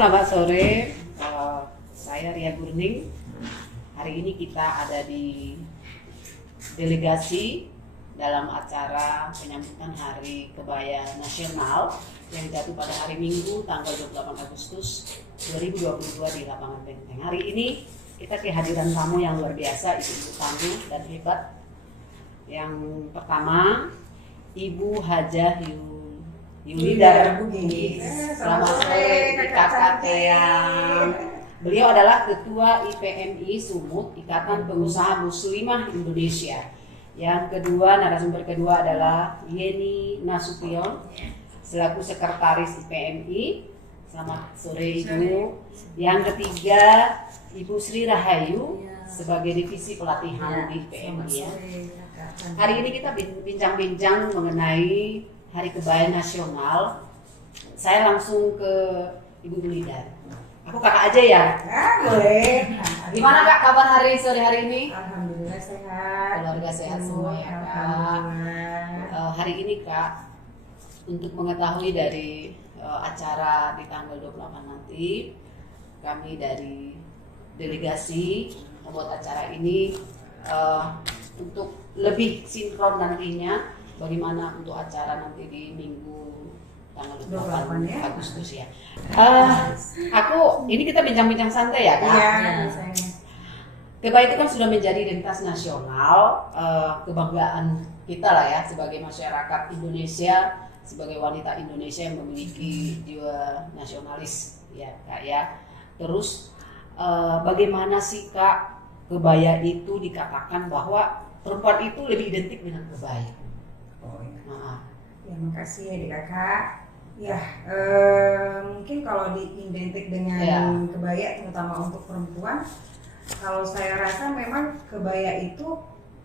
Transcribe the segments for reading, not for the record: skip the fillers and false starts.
selamat sore. Saya Ria Gurning. Hari ini kita ada di delegasi dalam acara penyambutan Hari Kebaya Nasional yang jatuh pada hari Minggu tanggal 28 Agustus 2022 di Lapangan Benteng. Hari ini kita kehadiran tamu yang luar biasa, ibu-ibu tangguh dan hebat. Yang pertama, Ibu Hajah Yulida Bugis. Selamat sore kakak sayang. Beliau adalah Ketua IPMI Sumut, Ikatan Pengusaha Muslimah Indonesia. Yang kedua, narasumber kedua adalah Yeni Nasution, selaku Sekretaris IPMI. Selamat sore Ibu. Yang ketiga, Ibu Sri Rahayu, sebagai Divisi Pelatihan di IPMI ya. Hari ini kita bincang-bincang mengenai Hari Kebaya Nasional. Saya langsung ke Ibu Yulida. Aku kakak aja ya? Boleh. Gimana kak kabar sore hari ini? Alhamdulillah sehat. Keluarga sehat semua ya kak. Hari ini kak, untuk mengetahui dari acara di tanggal 28 nanti, kami dari delegasi membuat acara ini untuk lebih sinkron nantinya. Bagaimana untuk acara nanti di Minggu tanggal 28 ya? Agustus ya. Ini kita bincang-bincang santai ya kak? Iya. Kebaya itu kan sudah menjadi identitas nasional, kebanggaan kita lah ya sebagai masyarakat Indonesia, sebagai wanita Indonesia yang memiliki jiwa nasionalis ya kak ya. Terus bagaimana sih kak kebaya itu dikatakan bahwa perempuan itu lebih identik dengan kebaya? Ya, makasih ya Dek Kakak. Ya, mungkin kalau diidentik dengan kebaya, terutama untuk perempuan, kalau saya rasa memang kebaya itu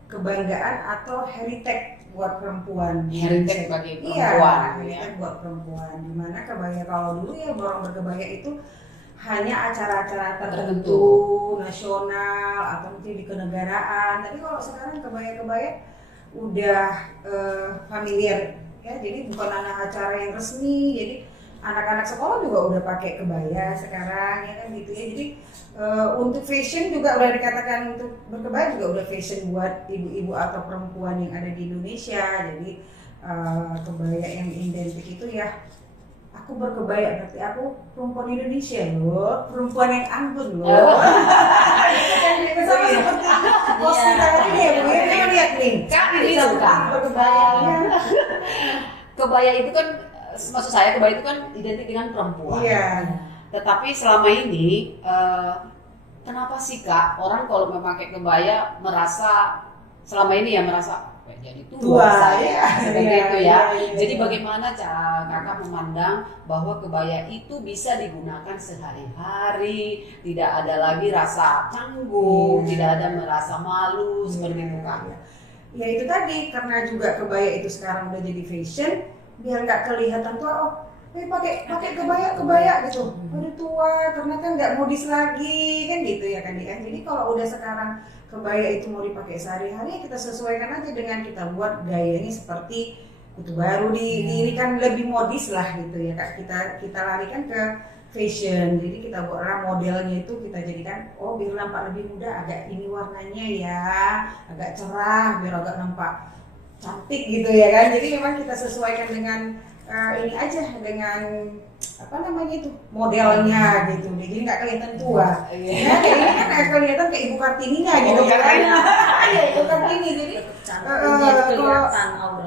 kebanggaan atau heritage buat perempuan. Heritage bagi perempuan. Iya, heritage buat perempuan. Dimana kebaya kalau dulu ya orang berkebaya itu hanya acara-acara tertentu, nasional atau mungkin di kenegaraan. Tapi kalau sekarang kebaya-kebaya udah familiar ya, jadi bukan anak acara yang resmi, jadi anak-anak sekolah juga udah pakai kebaya sekarang ya kan gitu ya. Jadi untuk fashion juga udah dikatakan untuk berkebaya juga udah fashion buat ibu-ibu atau perempuan yang ada di Indonesia. Jadi kebaya yang identik itu ya, aku berkebaya berarti aku perempuan Indonesia loh, perempuan yang anggun loh. Sama seperti posting tadi ya, Bu. Kita lihat nih. Kak ini suka berkebaya. Kebaya itu kan, maksud saya kebaya itu kan identik dengan perempuan. Iya. Tetapi selama ini kenapa sih kak orang kalau memakai kebaya merasa selama ini ya merasa jadi tua saya seperti itu ya. Jadi bagaimana cara kakak memandang bahwa kebaya itu bisa digunakan sehari-hari, tidak ada lagi rasa canggung, tidak ada merasa malu seperti itu kak? Ya itu tadi, karena juga kebaya itu sekarang udah jadi fashion, biar nggak kelihatan tua. Pakai kebaya gitu. Udah tua karena kan nggak modis lagi kan gitu ya kan ya. Jadi kalau udah sekarang kebaya itu mau dipakai sehari-hari, kita sesuaikan aja dengan kita buat gayanya seperti kutu baru ini kan lebih modis lah gitu ya kak. Kita larikan ke fashion. Jadi kita buatlah modelnya itu kita jadikan biar nampak lebih muda, agak ini warnanya ya, agak cerah biar agak nampak cantik gitu ya kan. Jadi memang kita sesuaikan dengan ini aja dengan apa namanya itu modelnya gitu, jadi nggak kelihatan tua. Ya kayak ini kan kelihatan kayak Ibu Kartininya gitu kan. Iya Ibu Kartini. Jadi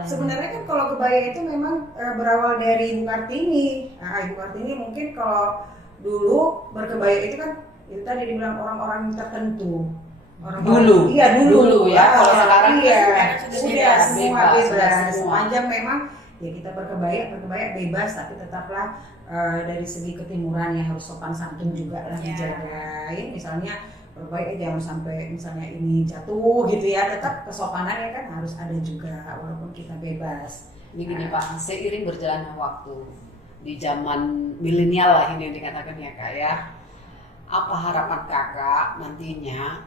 sebenarnya kan kalau kebaya itu memang berawal dari Ibu Kartini. Nah Ibu Kartini mungkin kalau dulu berkebaya itu kan itu tadi dibilang orang-orang tertentu. Dulu ya. Kalau sekarang sudah semua bebas. Sepanjang memang ya kita berkebaya bebas, tapi tetaplah dari segi ketimuran ya harus sopan santun juga lah dijaga. Ya, misalnya berkebaya jangan sampai misalnya ini jatuh gitu ya, tetap kesopanan ya kan harus ada juga walaupun kita bebas. Begini Pak, seiring berjalannya waktu di zaman milenial lah ini yang dikatakan ya kak ya, apa harapan kakak nantinya?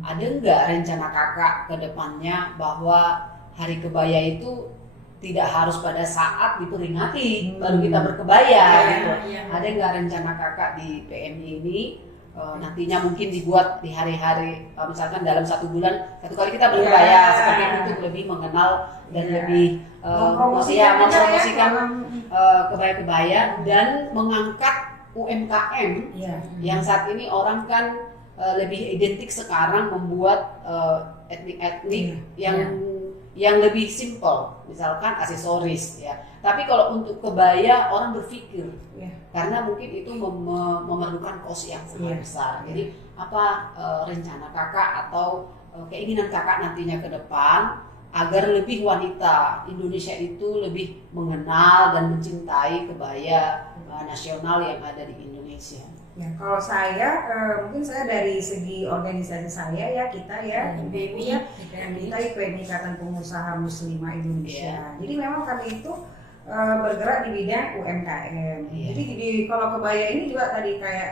Ada nggak rencana kakak ke depannya bahwa Hari Kebaya itu tidak harus pada saat diperingati baru kita berkebaya gitu. Ada nggak rencana kakak di PMI ini nantinya mungkin dibuat di hari-hari misalkan dalam 1 bulan 1 kali kita berkebaya seperti itu untuk lebih mengenal dan lebih mempromosikan kebaya-kebaya dan mengangkat UMKM yang saat ini orang kan lebih identik sekarang membuat etnik-etnik yang lebih simple, misalkan aksesoris ya. Tapi kalau untuk kebaya orang berpikir karena mungkin itu memerlukan kos yang sangat besar. Jadi apa rencana kakak atau keinginan kakak nantinya ke depan agar lebih wanita Indonesia itu lebih mengenal dan mencintai kebaya nasional yang ada di Indonesia? Ya, kalau saya mungkin saya dari segi organisasi saya ya kita ya IPMI kita IPMI Ikatan Pengusaha Muslimah Indonesia. Jadi memang kami itu bergerak di bidang UMKM. Jadi kalau kebaya ini juga tadi kayak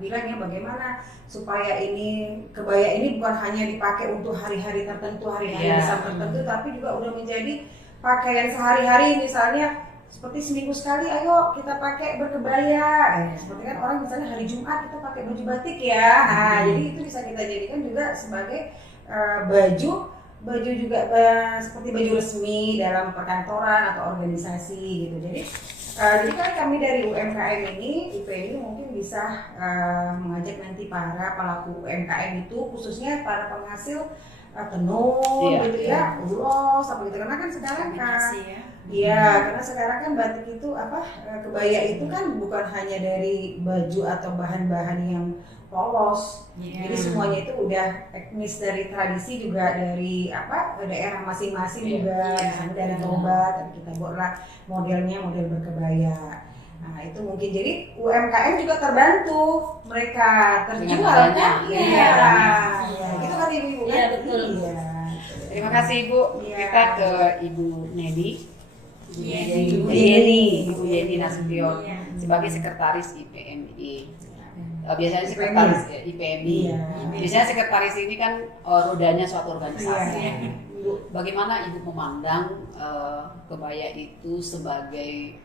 bilang ya bagaimana supaya ini kebaya ini bukan hanya dipakai untuk hari-hari tertentu, hari-hari besar tertentu, tapi juga udah menjadi pakaian sehari-hari misalnya. Seperti seminggu sekali, ayo kita pakai berkebaya. Seperti kan orang misalnya hari Jumat kita pakai baju batik ya. Nah, jadi itu bisa kita jadikan juga sebagai baju juga seperti baju resmi dalam perkantoran atau organisasi gitu. Jadi kan kami dari UMKM ini, IPMI mungkin bisa mengajak nanti para pelaku UMKM itu, khususnya para penghasil tenun gitu ya, ulos apa gitu. Karena kan sekarang karena sekarang kan batik itu kebaya itu kan bukan hanya dari baju atau bahan-bahan yang polos. Jadi semuanya itu udah etnis dari tradisi juga dari daerah masing-masing juga. Misalnya dari Toba, tapi kita buatlah modelnya model berkebaya. Nah itu mungkin jadi UMKM juga terbantu mereka terjual kan? Gitu kan Ibu? Iya betul. Terima kasih Ibu. Kita ke Ibu Nedi. Ibu Yeni Nasution sebagai sekretaris IPMI. Biasanya sekretaris IPMI. Biasanya sekretaris ini kan rodanya suatu organisasi. Bagaimana Ibu memandang kebaya itu sebagai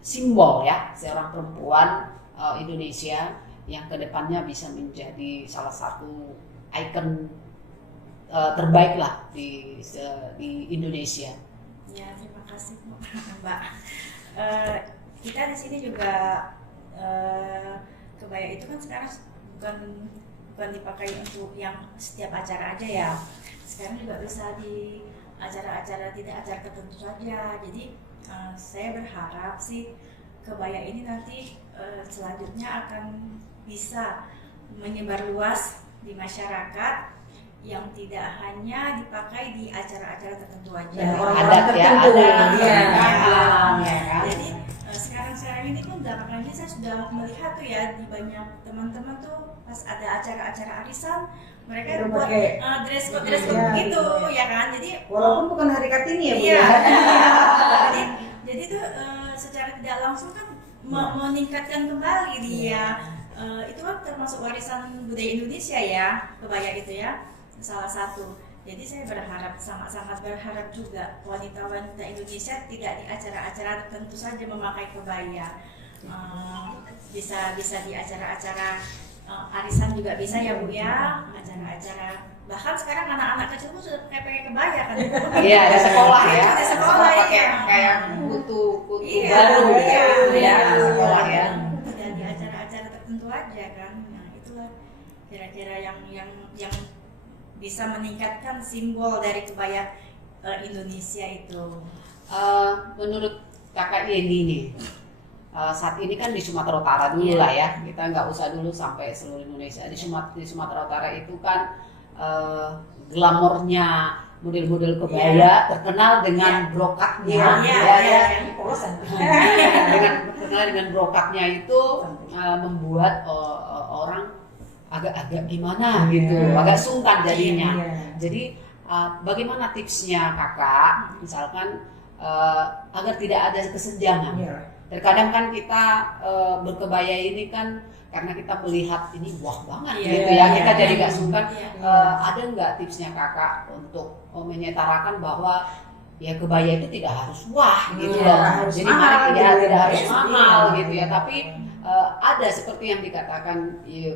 simbol ya seorang perempuan Indonesia yang kedepannya bisa menjadi salah satu ikon terbaik lah di Indonesia. Ya, terima kasih Mbak. Kita di sini juga kebaya itu kan sekarang bukan dipakai untuk yang setiap acara aja ya. Sekarang juga bisa di acara-acara tidak acara tertentu saja. Jadi saya berharap sih kebaya ini nanti selanjutnya akan bisa menyebar luas di masyarakat yang tidak hanya dipakai di acara-acara tertentu aja. Adat ya, Jadi sekarang ini pun belakangan ini saya sudah melihat tuh ya di banyak teman-teman tuh pas ada acara-acara arisan mereka buat dress code gitu ya kan. Jadi walaupun bukan hari Kartini ya Bu. Jadi tuh secara tidak langsung kan meningkatkan kembali dia. Itu kan termasuk warisan budaya Indonesia ya, kebaya itu ya. Salah satu. Jadi saya sangat berharap juga wanita-wanita Indonesia tidak di acara-acara tertentu saja memakai kebaya. Bisa di acara-acara arisan juga bisa ya Bu ya, acara-acara. Bahkan sekarang anak-anak kecil pun sudah pakai kebaya kan. Iya, ada sekolah ya. Ada sekolah ya. Kayak kutu baru ya, sekolah ya. Tidak di acara-acara tertentu aja kan. Nah, itulah kira-kira yang bisa meningkatkan simbol dari kebaya Indonesia itu. Menurut kakak Yeni nih, saat ini kan di Sumatera Utara dulu lah ya, kita nggak usah dulu sampai seluruh Indonesia. Di Sumatera Utara itu kan glamornya model-model kebaya terkenal dengan brokatnya, terkenal dengan brokatnya itu membuat orang agak gimana gitu, agak sungkan jadinya. Jadi bagaimana tipsnya kakak, misalkan agar tidak ada kesenjangan? Terkadang kan kita berkebaya ini kan karena kita melihat ini wah banget gitu ya, kita jadi gak sungkan. Ada nggak tipsnya kakak untuk menyetarakan bahwa ya kebaya itu tidak harus wah gitu Iya, loh. harus Jadi mahal ya gitu ya. tidak harus Iya, mahal iya. gitu ya. Tapi ada seperti yang dikatakan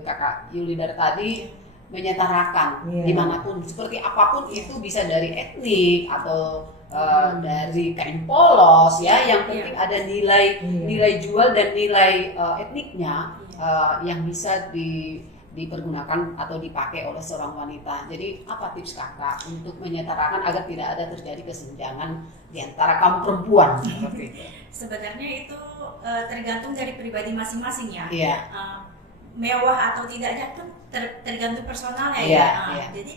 Kakak Yulidar tadi, menyetarakan Iya. dimanapun, seperti apapun itu, bisa dari etnik atau dari kain polos ya. Yang penting ada nilai jual dan nilai etniknya yang bisa dipergunakan atau dipakai oleh seorang wanita. Jadi apa tips Kakak untuk menyetarakan agar tidak ada terjadi kesenjangan di antara kaum perempuan seperti itu? Sebenarnya itu tergantung dari pribadi masing-masing ya. Iya. Mewah atau tidaknya pun tergantung personalnya Iya, ya. iya. Jadi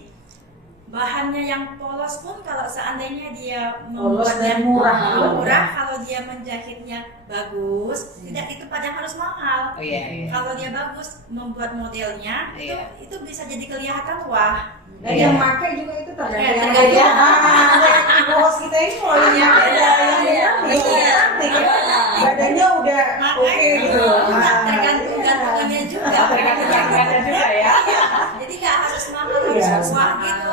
bahannya yang polos pun kalau seandainya dia Polos membuatnya dan murah. murah, kalau dia menjahitnya bagus, tidak itu padahal harus mahal. Oh iya. Kalau dia bagus membuat modelnya, Iya. itu bisa jadi kelihatan wah. Dan Iya. yang pakai juga itu tergantung Iya, yang tergantung. di bos kita ini loh yang Iya, ada iya, badannya udah oke gitu. Tergantung gantungannya juga. Tergantung juga ya. Jadi nggak harus mahal, harus Iya. wah gitu.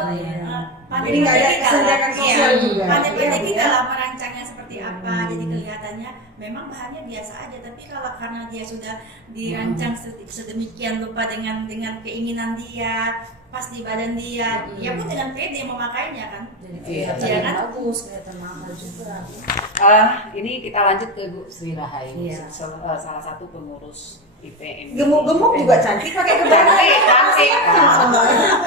Jadi nggak ada kesenjangan sosial juga. Pandai-pandai Iya, kita iya. lah merancangnya seperti apa. Jadi kelihatannya memang bahannya biasa aja, tapi kalau karena dia sudah dirancang sedemikian rupa dengan keinginan dia, pas di badan dia, dia pun dengan pede memakainya kan. Jadi Iya. kelihatan Iya kan? bagus, kelihatan mahal juga. Ini kita lanjut ke Bu Sri Rahayu, Iya. salah satu pengurus IPM. Gemuk-gemuk juga cantik pakai kebaya. Cantik.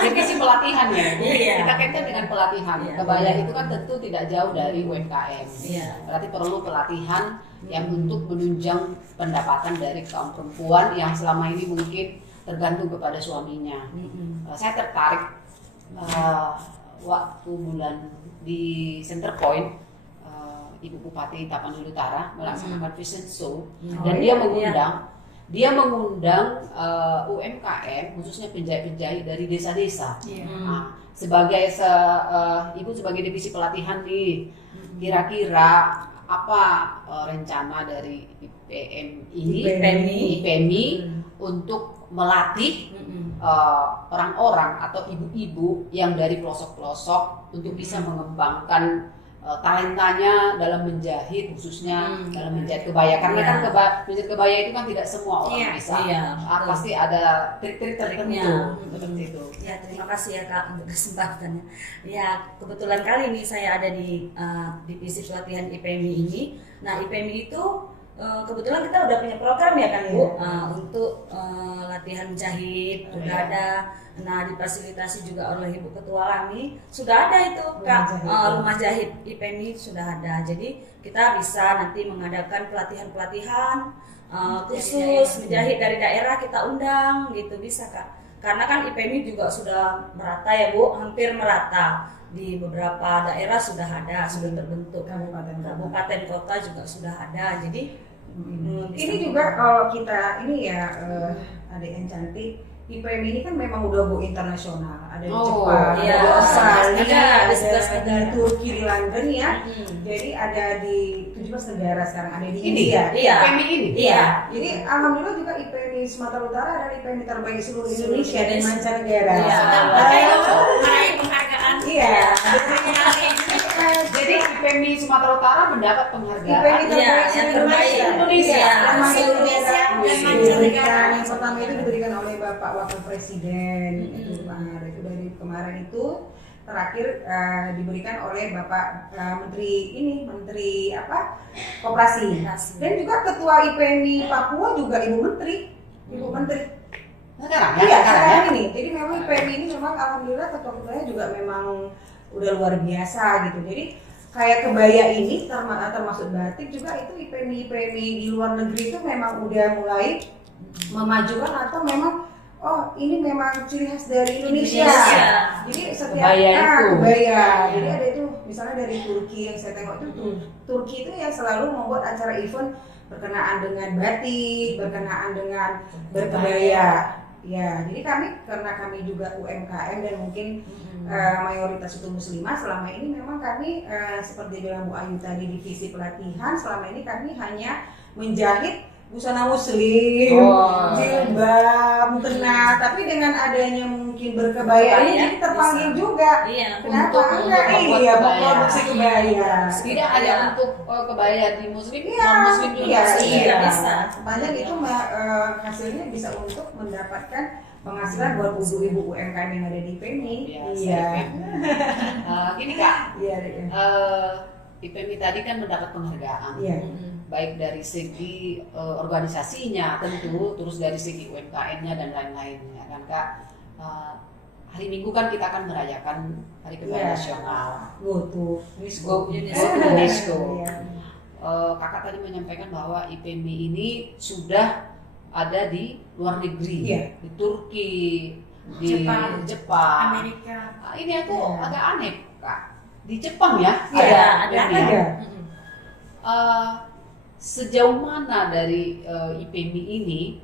Divisi pelatihan ya. Iya. Kita kaitkan dengan pelatihan. Iya. Kebaya itu kan tentu tidak jauh dari UMKM. Iya. Berarti perlu pelatihan yang untuk menunjang pendapatan dari kaum perempuan yang selama ini mungkin tergantung kepada suaminya. Saya tertarik waktu bulan di Center Point, Ibu Bupati Tapanuli Utara melaksanakan fashion show, dan dia mengundang UMKM, khususnya penjahit-penjahit dari desa-desa. Iya. Nah, sebagai Ibu sebagai divisi pelatihan nih, kira-kira apa rencana dari IPMI untuk melatih orang-orang atau ibu-ibu yang dari pelosok-pelosok untuk bisa mengembangkan talentanya dalam menjahit, khususnya dalam menjahit kebaya, karena kan menjahit kebaya itu kan tidak semua orang Iya. bisa. Iya, Pasti ada trik-trik tertentu Triknya. seperti itu. Ya, terima kasih ya Kak untuk kesempatannya. Ya, kebetulan kali ini saya ada di divisi pelatihan IPMI ini. Nah, IPMI itu kebetulan kita udah punya program ya kan Bu, untuk latihan jahit sudah ada. Nah, difasilitasi juga oleh Ibu Ketua kami sudah ada itu Kak, rumah jahit IPMI sudah ada. Jadi kita bisa nanti mengadakan pelatihan-pelatihan khusus menjahit dari daerah, kita undang gitu, bisa Kak. Karena kan IPMI juga sudah merata ya Bu, hampir merata. Di beberapa daerah sudah ada, sudah terbentuk. Kabupaten kota juga sudah ada. Jadi Ini juga kalau kita ini ya adik yang cantik, IPM ini kan memang udah go internasional, ada di Jepang, iya, ada di Australia, ada ada 11 di negara. Turki, di London ya. Jadi ada di 17 negara sekarang, ada di India. Iya. IPMI ini. Iya. Jadi alhamdulillah juga IPM Sumatera Utara adalah IPM terbaik seluruh Seluruh Indonesia dan Indonesia. mancanegara. Iya. Meraih penghargaan. Iya. Jadi IPMI Sumatera Utara mendapat penghargaan. IPM terbaik Iya, yang seluruh terbaik. Indonesia. Iya, Termasuk Indonesia dan mancanegara. diberikan yang pertama itu diberikan oleh Bapak Wakil Presiden itu Pak Har. Itu dari kemarin itu terakhir diberikan oleh Bapak Menteri Koperasi. Dan juga Ketua IPMI Papua juga Ibu Menteri. Sekarang Iya, ya, sekarang ini. Jadi memang IPMI ini memang alhamdulillah ketua-ketuanya juga memang udah luar biasa gitu. Jadi kayak kebaya ini termasuk batik juga itu IPMI di luar negeri itu memang udah mulai memajukan atau memang ini memang ciri khas dari Indonesia. Jadi setiap kebaya. Jadi ada itu misalnya dari Turki yang saya tengok itu Turki itu ya selalu membuat acara event berkenaan dengan batik, berkenaan dengan berkebaya. Ya, jadi karena kami juga UMKM dan mungkin mayoritas itu muslimah, selama ini memang kami seperti bilang Bu Ayu tadi divisi pelatihan, selama ini kami hanya menjahit busana muslim, jilbab, mukena, tapi dengan adanya mungkin berkebaya ini terpanggil juga. Iya. Kenapa enggak? membuat Iya, kebaya. memproduksi kebaya. Tidak hanya untuk kebaya di muslim, Iya, non muslim juga iya, iya. Bisa. Sepanjang itu hasilnya bisa untuk mendapatkan penghasilan buat ibu-ibu UMKM yang ada di IPMI. Iya. Gini Kak, Iya. IPMI tadi kan mendapat penghargaan. Iya. Baik dari segi organisasinya tentu, terus dari segi UMKM-nya dan lain-lain, ya kan Kak. Hari Minggu kan kita akan merayakan Hari Kebaya Nasional. Tuh. UNESCO. Iya. Kakak tadi menyampaikan bahwa IPMI ini sudah ada di luar negeri, Iya. di Turki, di Jepang, Amerika. Ini aku agak aneh Kak. Di Jepang ya? Iya, ada. ada. Sejauh mana dari IPMI ini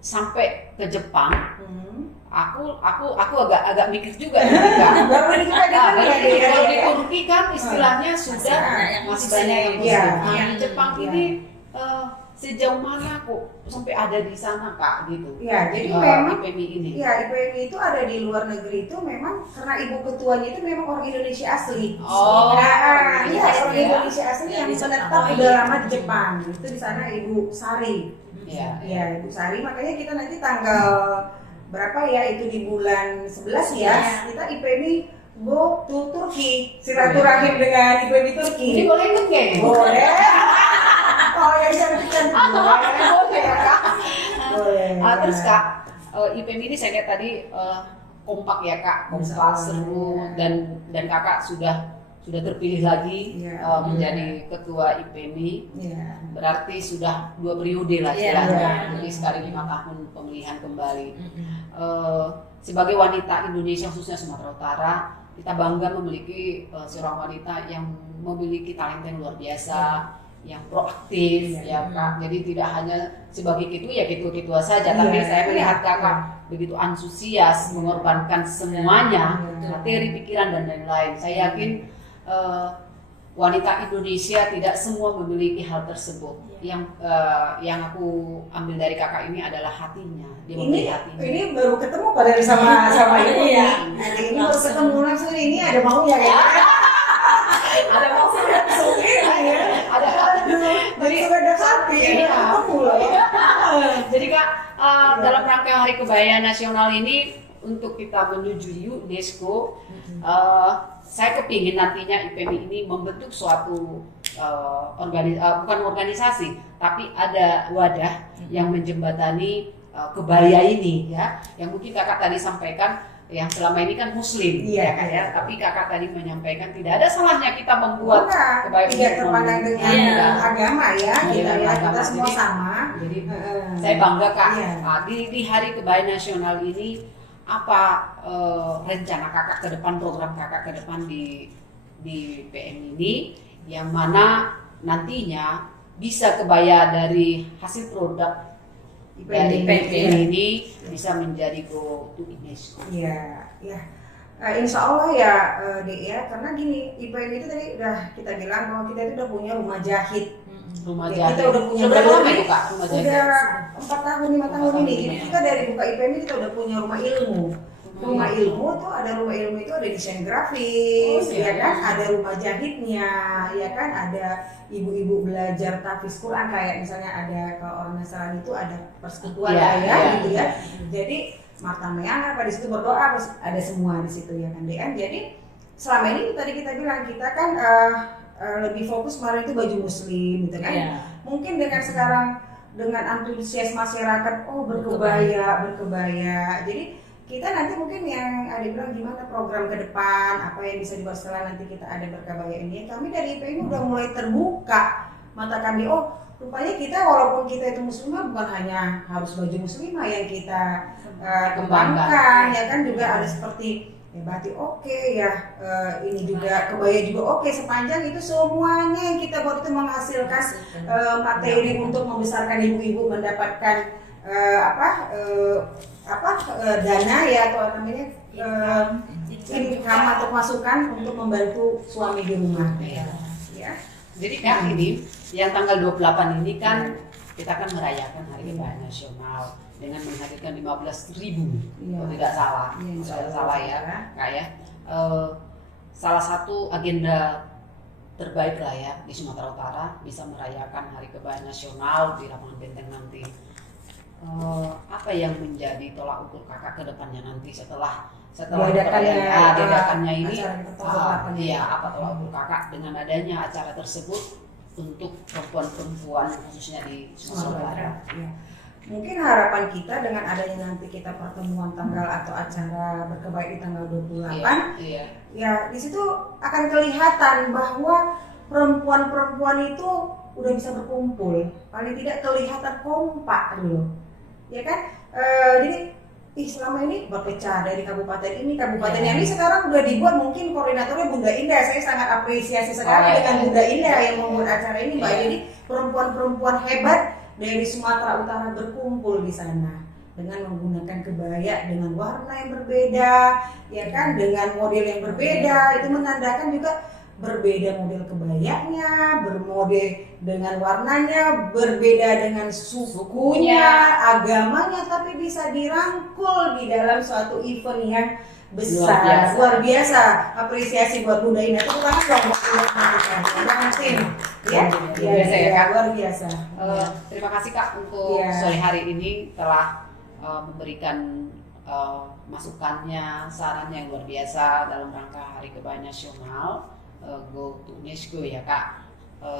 sampai ke Jepang? Aku agak mikir juga nih Kak. Baru ini kita Kalau di Turki kan istilahnya sudah masih banyak yang Iya. muslim. Nah, di Jepang ini sejauh mana kok sampai ada di sana Kak gitu? Iya, jadi memang IPMI ini. Iya, IPMI itu ada di luar negeri itu memang karena ibu ketuanya itu memang orang Indonesia asli. Oh, Nah, iya orang ya. Indonesia asli yang menetap udah lama di Jepang. Itu di sana Ibu Sari. Iya. Iya, Ibu Sari. Makanya kita nanti tanggal berapa ya itu di bulan 11 ya. Kita IPMI go to Turki, silaturahim dengan IPMI Turki. Ini boleh ikut nggak? Boleh. Oh ya cantik-cantik Boleh ya Kak. boleh. Terus Kak, IPMI ini saya lihat tadi kompak ya Kak, kompak seru dan Kakak sudah terpilih lagi menjadi ketua IPMI. Iya. Berarti sudah 2 periode lah istilahnya. Jadi sekali 5 tahun pemilihan kembali. Sebagai wanita Indonesia khususnya Sumatera Utara, kita bangga memiliki seorang wanita yang memiliki talenta yang luar biasa, yang proaktif ya Kak. Jadi tidak hanya sebagai ketua saja, tapi saya melihat Kakak begitu antusias mengorbankan semuanya, materi, pikiran dan lain-lain. Saya yakin wanita Indonesia tidak semua memiliki hal tersebut. Yang aku ambil dari Kakak ini adalah hatinya. Dia memiliki hatinya. Ini baru ketemu padahal sama ibu. Iya. Ini baru ketemu langsung ini ada maunya kayaknya. Ada maksudnya Jadi ada hati. Jadi Kak, dalam rangka Hari Kebaya Nasional ini untuk kita menuju UNESCO, saya kepingin nantinya IPMI ini membentuk suatu bukan organisasi, tapi ada wadah yang menjembatani kebaya ini ya, yang mungkin Kakak tadi sampaikan yang selama ini kan muslim ya Kak ya, tapi Kakak tadi menyampaikan tidak ada salahnya kita membuat kebaya tidak terpandang dengan agama ya, kita semua jadi, sama. Jadi saya bangga Kak. Di Hari Kebaya Nasional ini apa rencana Kakak ke depan, program Kakak ke depan di PM ini, yang mana nantinya bisa kebaya dari hasil produk dari PM ini bisa menjadi go to UNESCO. Iya, ya. Insya Allah ya, Dek ya, karena gini, IPM itu tadi udah kita bilang bahwa kita itu udah punya rumah jahit. Rumah jahit. Kita udah punya berapa lama itu Kak rumah jahit? Udah 4 tahun 5 tahun ini. Jadi kita dari buka IPM kita udah punya rumah ilmu. Rumah ilmu tuh ada rumah ilmu itu ada desain grafis, ya kan, ada rumah jahitnya, ya kan, ada ibu-ibu belajar tahfiz Quran kayak misalnya ada ke orang Nasrani itu ada persekutuan gitu ya. Jadi martamean apa di situ berdoa ada semua di situ ya kan DN. Jadi selama ini tadi kita bilang kita kan lebih fokus kemarin itu baju muslim gitu kan. Mungkin dengan sekarang dengan antusias masyarakat berkebaya. Jadi kita nanti mungkin yang ada bilang gimana program ke depan, apa yang bisa dibuat setelah nanti kita ada berkebaya ini. Kami dari IPMI udah mulai terbuka mata kami. Oh, rupanya kita walaupun kita itu muslimah bukan hanya harus baju muslimah yang kita kembangkan, ya kan, juga ada seperti batik ini juga kebaya juga sepanjang itu semuanya yang kita buat itu menghasilkan materi untuk membesarkan ibu-ibu mendapatkan dana ya atau namanya income atau masukan untuk membantu suami di rumah. Ya. Jadi Kak ini yang tanggal 28 ini kan kita akan merayakan Hari Kebaya Nasional dengan menghadirkan 15.000 kalau tidak salah, tidak salah ya, Kak ya. Salah satu agenda terbaik lah ya di Sumatera Utara bisa merayakan Hari Kebaya Nasional di lapangan Benteng nanti. Apa yang menjadi tolak ukur kakak ke depannya nanti setelah diadakannya ini? Apa tolak ukur kakak dengan adanya acara tersebut untuk perempuan-perempuan khususnya di Sumatera Utara? Ya. Mungkin harapan kita dengan adanya nanti kita pertemuan tanggal atau acara berkebaya di tanggal 28, ya di situ akan kelihatan bahwa perempuan-perempuan itu udah bisa berkumpul, paling tidak kelihatan kompak dulu, ya kan? Jadi selama ini berpecah dari kabupaten ini, kabupaten yang ini sekarang udah dibuat, mungkin koordinatornya Bunda Indah. Saya sangat apresiasi sekali dengan Bunda Indah yang membuat acara ini, Mbak. Jadi perempuan-perempuan hebat dari Sumatera Utara berkumpul di sana dengan menggunakan kebaya dengan warna yang berbeda, ya kan, dengan model yang berbeda. Itu menandakan juga berbeda model kebayanya, bermodel dengan warnanya, berbeda dengan sukunya, agamanya, tapi bisa dirangkul di dalam suatu event yang besar, luar biasa. Apresiasi buat Bunda Indah. Tepuk tangan dong buat Bunda tim. Luar biasa. Terima kasih Kak untuk sore hari ini telah memberikan masukannya, sarannya yang luar biasa dalam rangka Hari Kebaya Nasional Go to UNESCO ya Kak.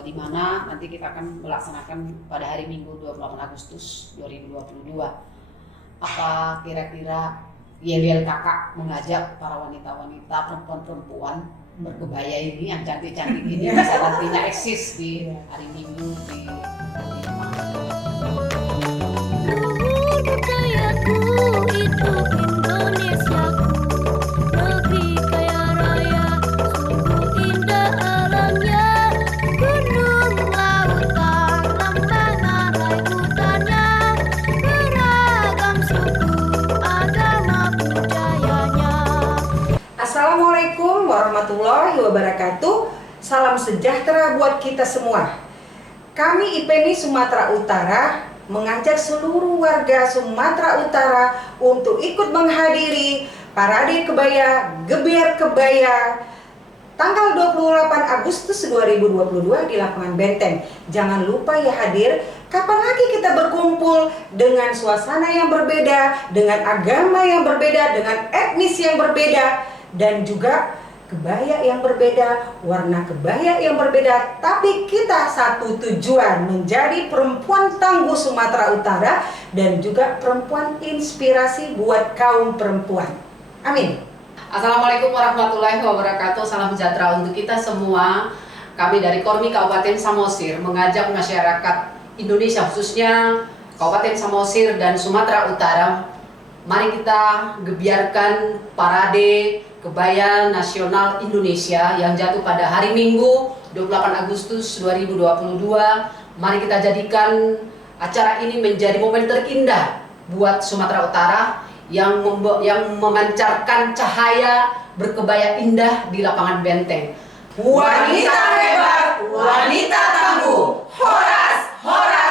Di mana nanti kita akan melaksanakan pada hari Minggu 28 Agustus 2022. Apa kira-kira yel-yel kakak mengajak para wanita-wanita, perempuan-perempuan berkebaya ini yang cantik-cantik ini bisa nantinya eksis di hari Minggu di budayaku itu Indonesiaku, negeri kaya raya, sungguh indah alamnya, gunung, lautan, lembangan, hutannya, beragam suku, agama, budayanya. Assalamualaikum warahmatullahi wabarakatuh. Salam sejahtera buat kita semua. Kami IPMI Sumatera Utara mengajak seluruh warga Sumatera Utara untuk ikut menghadiri Parade Kebaya Gebiar Kebaya tanggal 28 Agustus 2022 di lapangan Benteng. Jangan lupa ya hadir. Kapan lagi kita berkumpul dengan suasana yang berbeda, dengan agama yang berbeda, dengan etnis yang berbeda, dan juga kebaya yang berbeda, warna kebaya yang berbeda, tapi kita satu tujuan, menjadi perempuan tangguh Sumatera Utara dan juga perempuan inspirasi buat kaum perempuan. Amin. Assalamualaikum warahmatullahi wabarakatuh. Salam sejahtera untuk kita semua. Kami dari Kormi Kabupaten Samosir mengajak masyarakat Indonesia, khususnya Kabupaten Samosir dan Sumatera Utara, mari kita gebiarkan Parade Kebaya Nasional Indonesia yang jatuh pada hari Minggu 28 Agustus 2022. Mari kita jadikan acara ini menjadi momen terindah buat Sumatera Utara yang memancarkan cahaya berkebaya indah di lapangan Benteng. Wanita hebat, wanita tangguh, horas, horas.